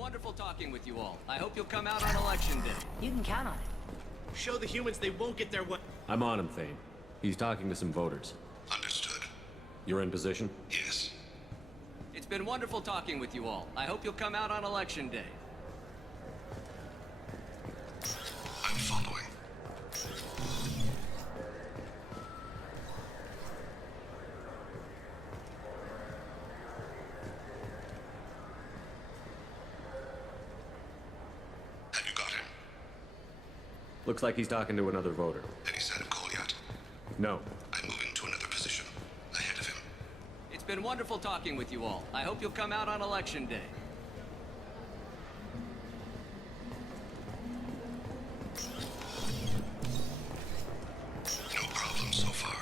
wonderful talking with you all. I hope you'll come out on election day. You can count on it. Show the humans they won't get their way. I'm on him, Thane. He's talking to some voters. Understood. You're in position? Yes. It's been wonderful talking with you all. I hope you'll come out on election day. I'm following. Have you got him? Looks like he's talking to another voter. Any sign of Kolyat? No. I'm moving to another position. Ahead of him. It's been wonderful talking with you all. I hope you'll come out on election day. No problem so far.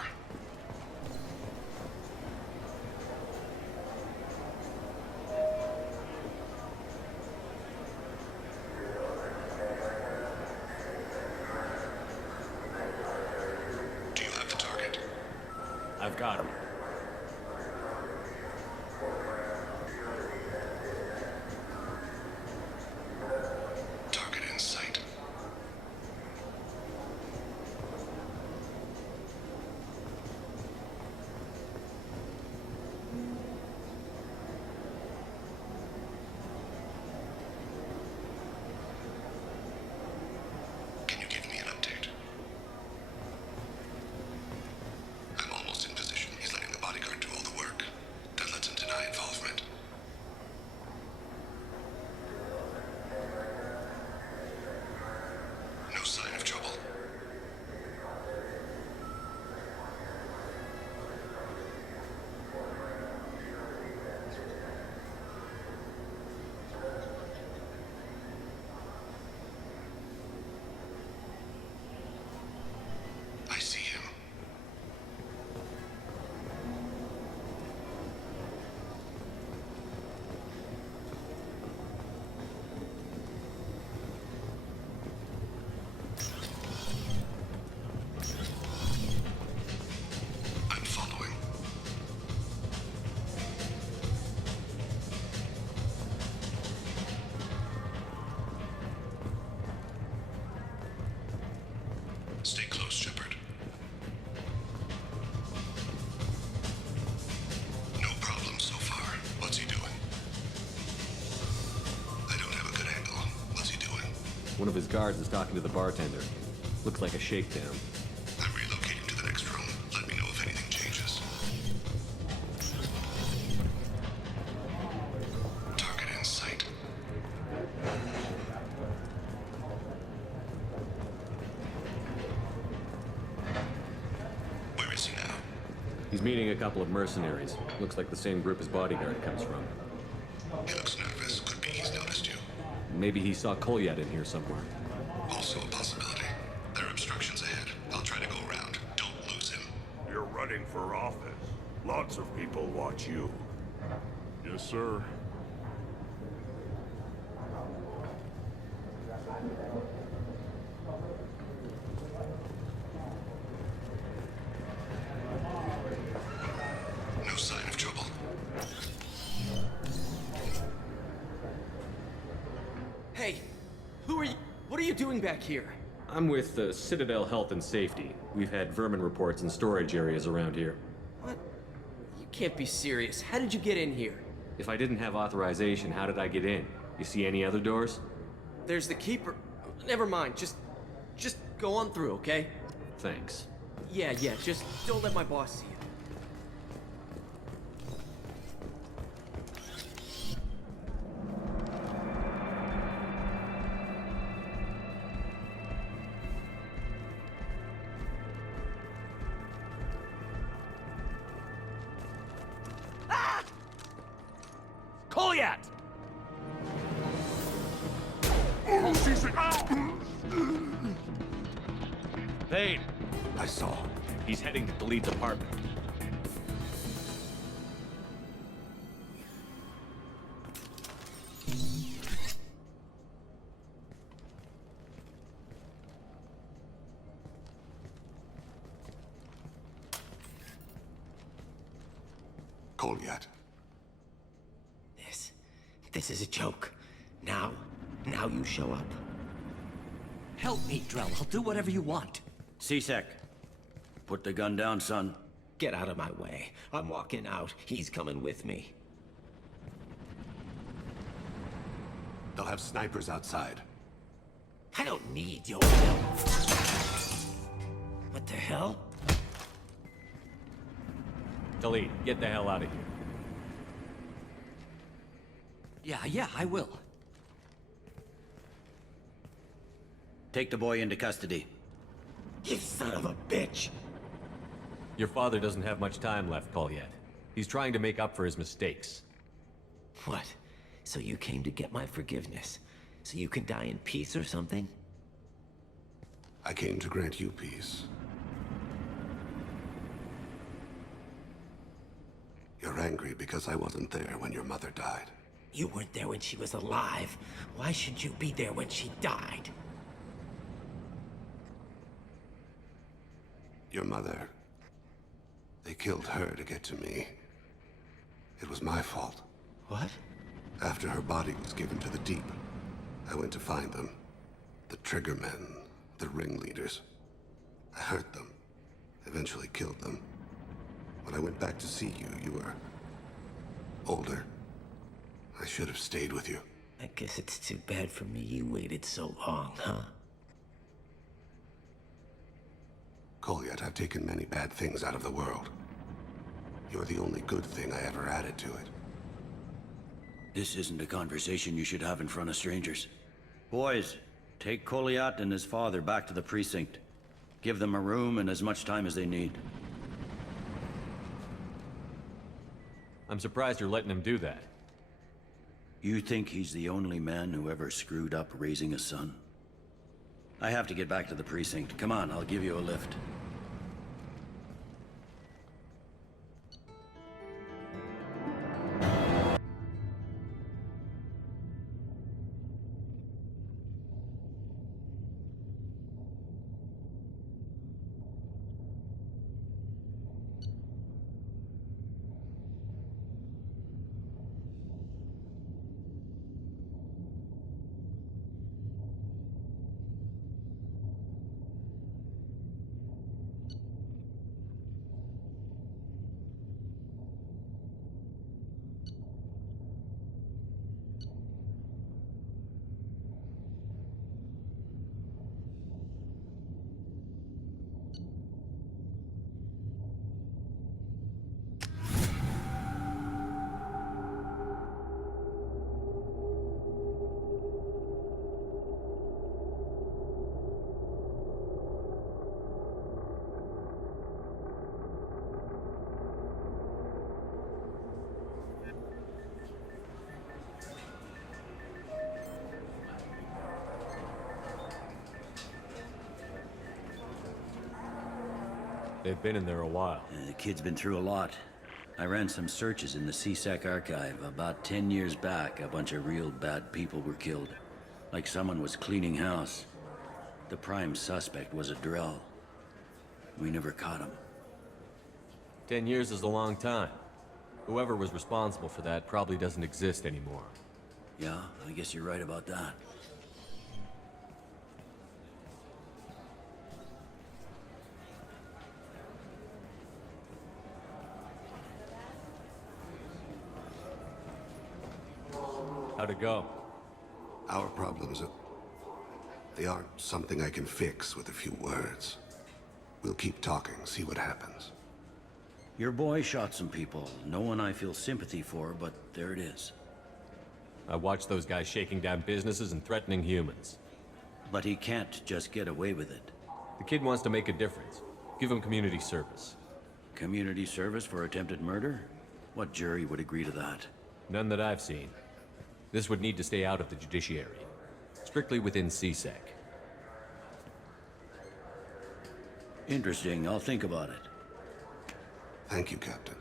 Do you have the target? I've got him. Target in sight. Can you give me an update? I'm almost in position. He's letting the bodyguard do all the work. That lets him deny involvement. No sign of trouble. I see him. I'm following. Stay close, Shepard. No problem so far. What's he doing? I don't have a good angle. What's he doing? One of his guards is talking to the bartender. Looks like a shakedown. I'm relocating to the next room. Let me know if anything changes. Target in sight. Where is he now? He's meeting a couple of mercenaries. Looks like the same group his bodyguard comes from. He looks nervous. Could be he's noticed you. Maybe he saw Kolyat in here somewhere. Also a possibility. There are obstructions ahead. I'll try to go around. Don't lose him. You're running for office. Lots of people watch you. Yes, sir. No sign of trouble. Hey, who are you? What are you doing back here? I'm with the Citadel Health and Safety. We've had vermin reports in storage areas around here. What? You can't be serious. How did you get in here? If I didn't have authorization, how did I get in? You see any other doors? There's the keeper. Never mind. Just go on through, okay? Thanks. Yeah. Just don't let my boss see you. Kolyat! Thane! I saw. He's heading to Khalid's apartment. Kolyat. This is a joke. Now you show up. Help me, Drell. I'll do whatever you want. C-Sec, put the gun down, son. Get out of my way. I'm walking out. He's coming with me. They'll have snipers outside. I don't need your help. What the hell? Khalid, get the hell out of here. Yeah, I will. Take the boy into custody. You son of a bitch! Your father doesn't have much time left, Kolyat. He's trying to make up for his mistakes. What? So you came to get my forgiveness? So you can die in peace or something? I came to grant you peace. You're angry because I wasn't there when your mother died. You weren't there when she was alive. Why should you be there when she died? Your mother... They killed her to get to me. It was my fault. What? After her body was given to the Deep, I went to find them. The Triggermen, the ringleaders. I hurt them. Eventually killed them. When I went back to see you, you were... older. I should have stayed with you. I guess it's too bad for me you waited so long, huh? Kolyat, I've taken many bad things out of the world. You're the only good thing I ever added to it. This isn't a conversation you should have in front of strangers. Boys, take Kolyat and his father back to the precinct. Give them a room and as much time as they need. I'm surprised you're letting him do that. You think he's the only man who ever screwed up raising a son? I have to get back to the precinct. Come on, I'll give you a lift. They've been in there a while. The kid's been through a lot. I ran some searches in the C-Sec archive. About 10 years back, a bunch of real bad people were killed. Like someone was cleaning house. The prime suspect was a Drell. We never caught him. 10 years is a long time. Whoever was responsible for that probably doesn't exist anymore. Yeah, I guess you're right about that. How'd it go? Our problems they aren't something I can fix with a few words. We'll keep talking, see what happens. Your boy shot some people. No one I feel sympathy for, but there it is. I watched those guys shaking down businesses and threatening humans. But he can't just get away with it. The kid wants to make a difference. Give him community service. Community service for attempted murder? What jury would agree to that? None that I've seen. This would need to stay out of the judiciary. Strictly within C-Sec. Interesting. I'll think about it. Thank you, Captain.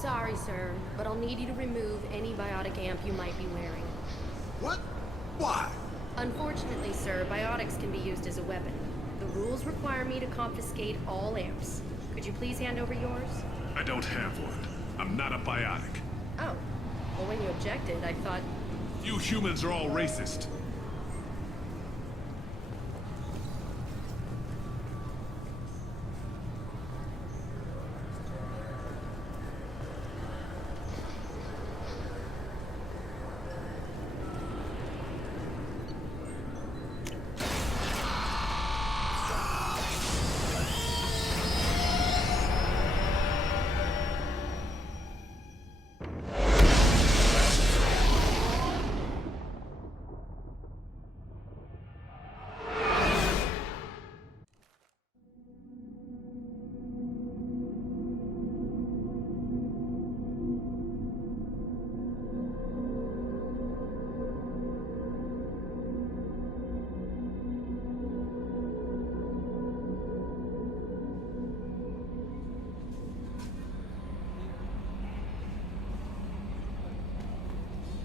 sorry, sir, but I'll need you to remove any biotic amp you might be wearing. What? Why? Unfortunately, sir, biotics can be used as a weapon. The rules require me to confiscate all amps. Could you please hand over yours? I don't have one. I'm not a biotic. Oh. Well, when you objected, I thought... You humans are all racist.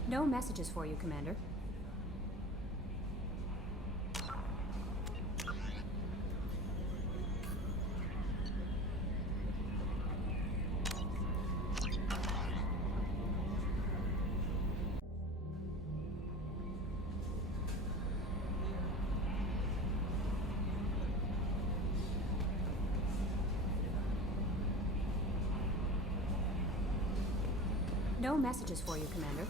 No messages for you, Commander. No messages for you, Commander.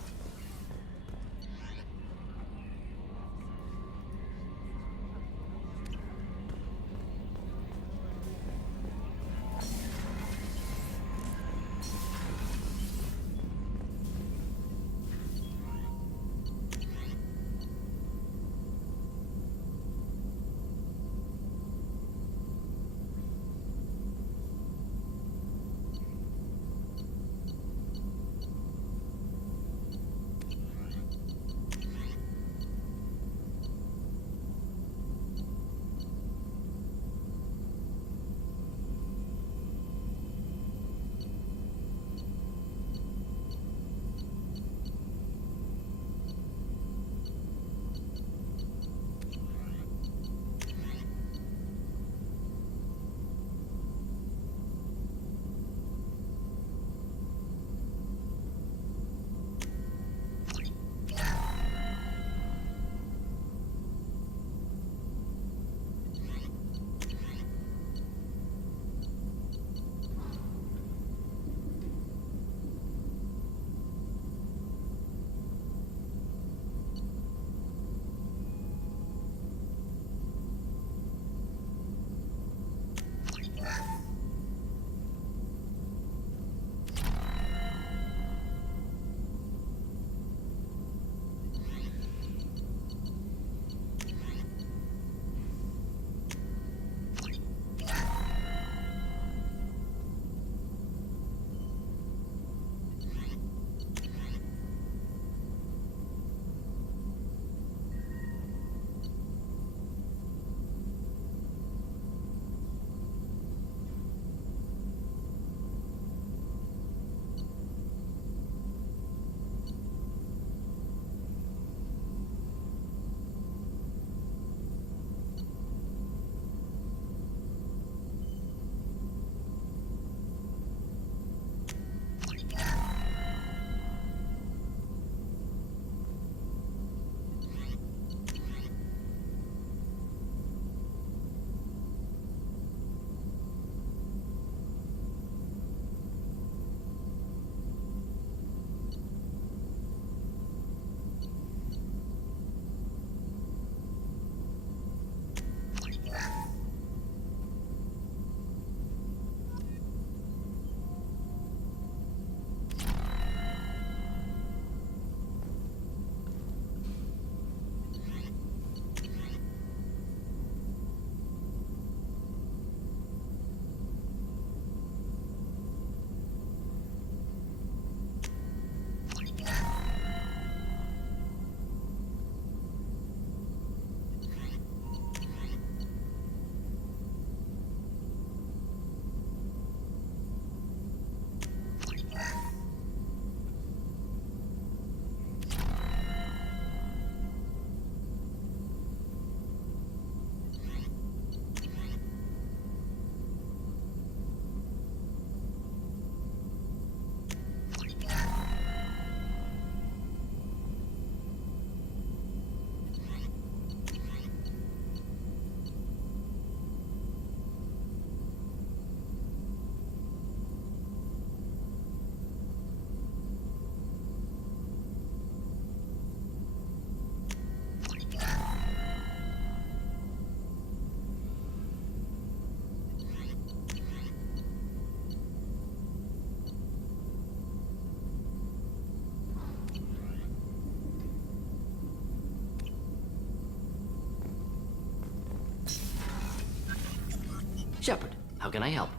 Shepard, how can I help?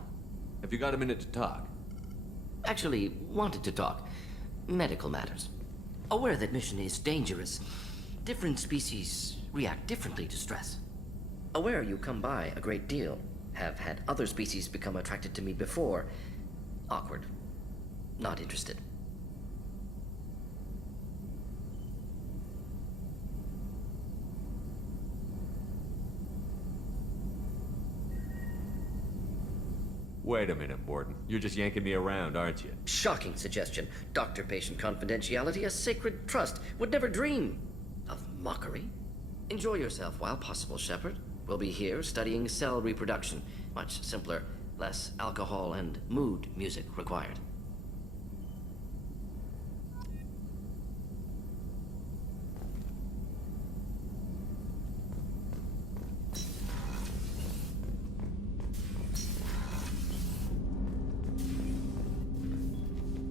Have you got a minute to talk? Actually, wanted to talk. Medical matters. Aware that mission is dangerous. Different species react differently to stress. Aware you come by a great deal. Have had other species become attracted to me before. Awkward. Not interested. Wait a minute, Borden. You're just yanking me around, aren't you? Shocking suggestion. Doctor-patient confidentiality, a sacred trust. Would never dream of mockery. Enjoy yourself while possible, Shepard. We'll be here studying cell reproduction. Much simpler, less alcohol and mood music required.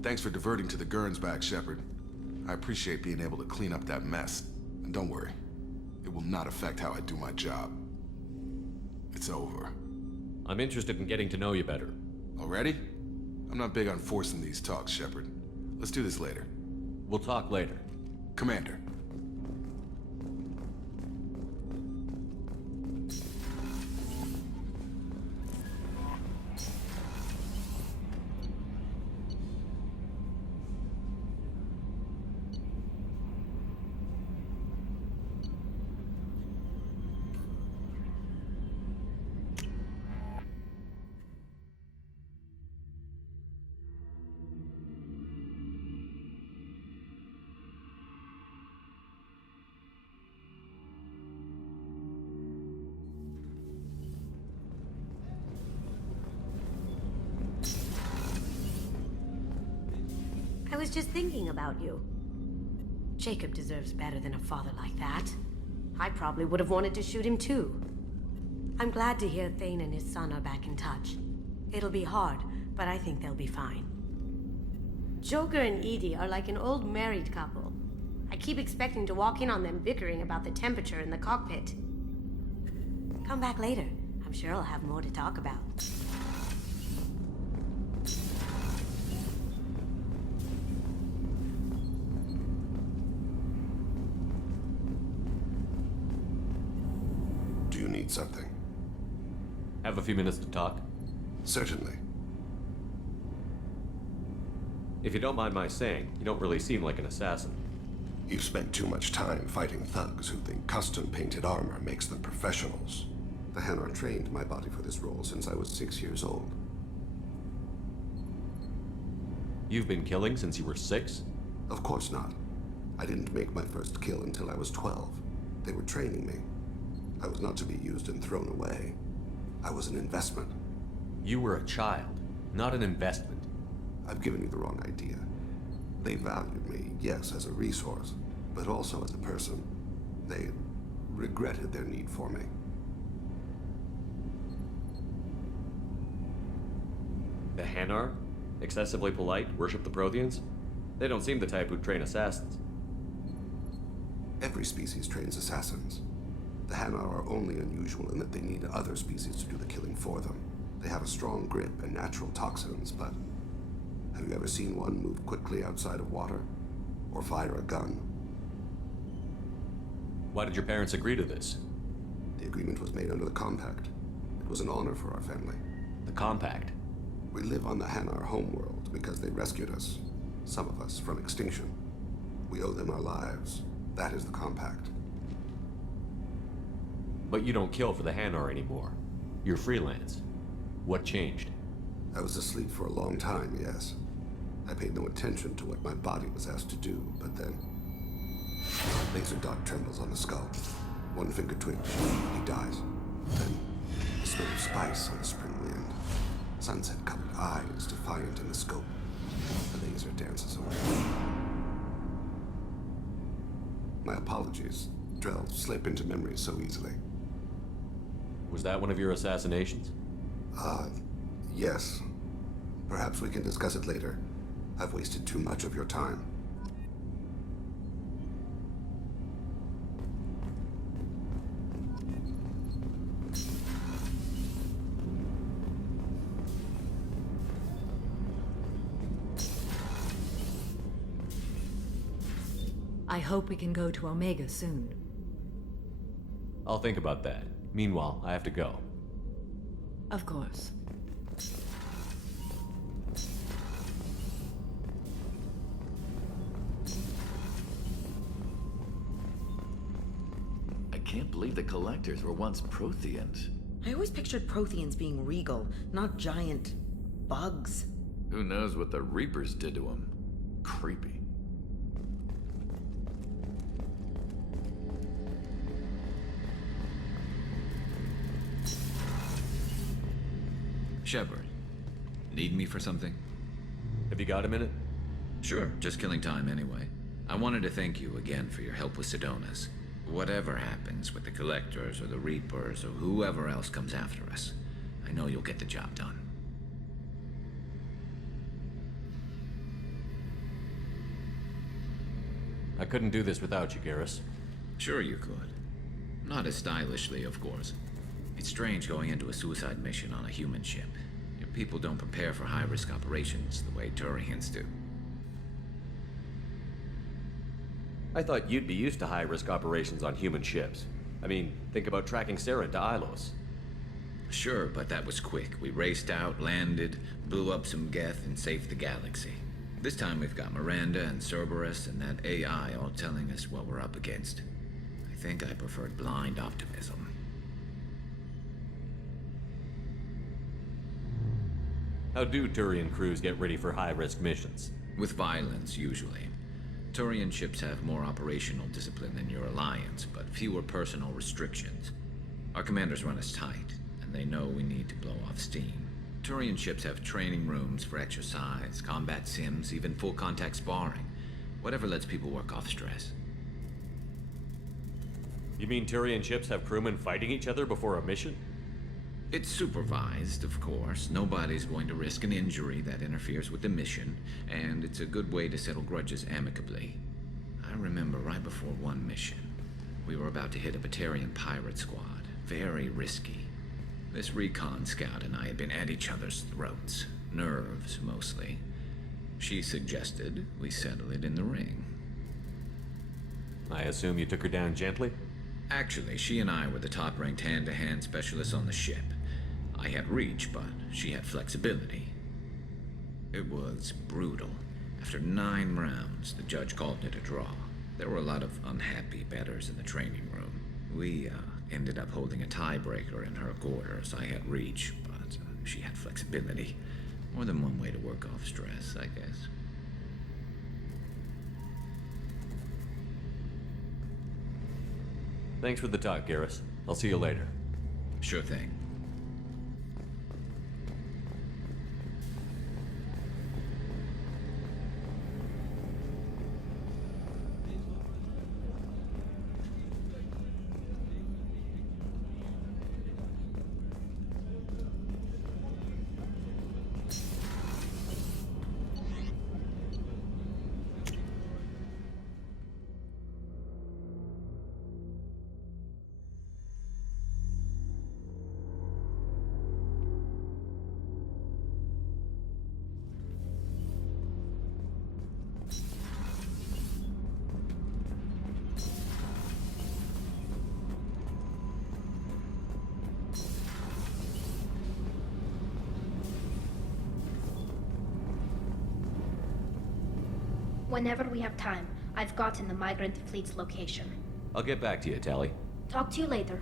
Thanks for diverting to the Gurns back, Shepard. I appreciate being able to clean up that mess. And don't worry, it will not affect how I do my job. It's over. I'm interested in getting to know you better. Already? I'm not big on forcing these talks, Shepard. Let's do this later. We'll talk later. Commander. I was just thinking about you. Jacob deserves better than a father like that. I probably would have wanted to shoot him too. I'm glad to hear Thane and his son are back in touch. It'll be hard, but I think they'll be fine. Joker and Edie are like an old married couple. I keep expecting to walk in on them bickering about the temperature in the cockpit. Come back later. I'm sure I'll have more to talk about. Do you need something? Have a few minutes to talk? Certainly. If you don't mind my saying, you don't really seem like an assassin. You've spent too much time fighting thugs who think custom-painted armor makes them professionals. The Hanar trained my body for this role since I was 6 years old. You've been killing since you were 6? Of course not. I didn't make my first kill until I was 12. They were training me. I was not to be used and thrown away. I was an investment. You were a child, not an investment. I've given you the wrong idea. They valued me, yes, as a resource, but also as a person. They regretted their need for me. The Hanar? Excessively polite, worship the Protheans? They don't seem the type who'd train assassins. Every species trains assassins. The Hanar are only unusual in that they need other species to do the killing for them. They have a strong grip and natural toxins, but have you ever seen one move quickly outside of water? Or fire a gun? Why did your parents agree to this? The agreement was made under the Compact. It was an honor for our family. The Compact? We live on the Hanar homeworld because they rescued us, some of us, from extinction. We owe them our lives. That is the Compact. But you don't kill for the Hanar anymore. You're freelance. What changed? I was asleep for a long time, yes. I paid no attention to what my body was asked to do, but then... Laser dot trembles on the skull. One finger twitch, he dies. Then, the smell of spice on the spring wind. Sunset-colored eyes, defiant in the scope. The laser dances away. My apologies. Drell slip into memory so easily. Was that one of your assassinations? Yes. Perhaps we can discuss it later. I've wasted too much of your time. I hope we can go to Omega soon. I'll think about that. Meanwhile, I have to go. Of course. I can't believe the Collectors were once Protheans. I always pictured Protheans being regal, not giant bugs. Who knows what the Reapers did to them? Creepy. Shepard, need me for something? Have you got a minute? Sure, just killing time anyway. I wanted to thank you again for your help with Sidonis. Whatever happens with the Collectors or the Reapers or whoever else comes after us, I know you'll get the job done. I couldn't do this without you, Garrus. Sure you could. Not as stylishly, of course. It's strange going into a suicide mission on a human ship. Your people don't prepare for high-risk operations the way Turians do. I thought you'd be used to high-risk operations on human ships. I mean, think about tracking Saren to Ilos. Sure, but that was quick. We raced out, landed, blew up some Geth, and saved the galaxy. This time we've got Miranda and Cerberus and that AI all telling us what we're up against. I think I preferred blind optimism. How do Turian crews get ready for high-risk missions? With violence, usually. Turian ships have more operational discipline than your Alliance, but fewer personal restrictions. Our commanders run us tight, and they know we need to blow off steam. Turian ships have training rooms for exercise, combat sims, even full-contact sparring. Whatever lets people work off stress. You mean Turian ships have crewmen fighting each other before a mission? It's supervised, of course. Nobody's going to risk an injury that interferes with the mission, and it's a good way to settle grudges amicably. I remember right before one mission, we were about to hit a Batarian pirate squad. Very risky. This recon scout and I had been at each other's throats. Nerves, mostly. She suggested we settle it in the ring. I assume you took her down gently? Actually, she and I were the top-ranked hand-to-hand specialists on the ship. I had reach, but she had flexibility. It was brutal. After 9 rounds, the judge called it a draw. There were a lot of unhappy bettors in the training room. We, ended up holding a tiebreaker in her quarters. I had reach, but she had flexibility. More than one way to work off stress, I guess. Thanks for the talk, Garrus. I'll see you later. Sure thing. Whenever we have time, I've gotten the migrant fleet's location. I'll get back to you, Tali. Talk to you later.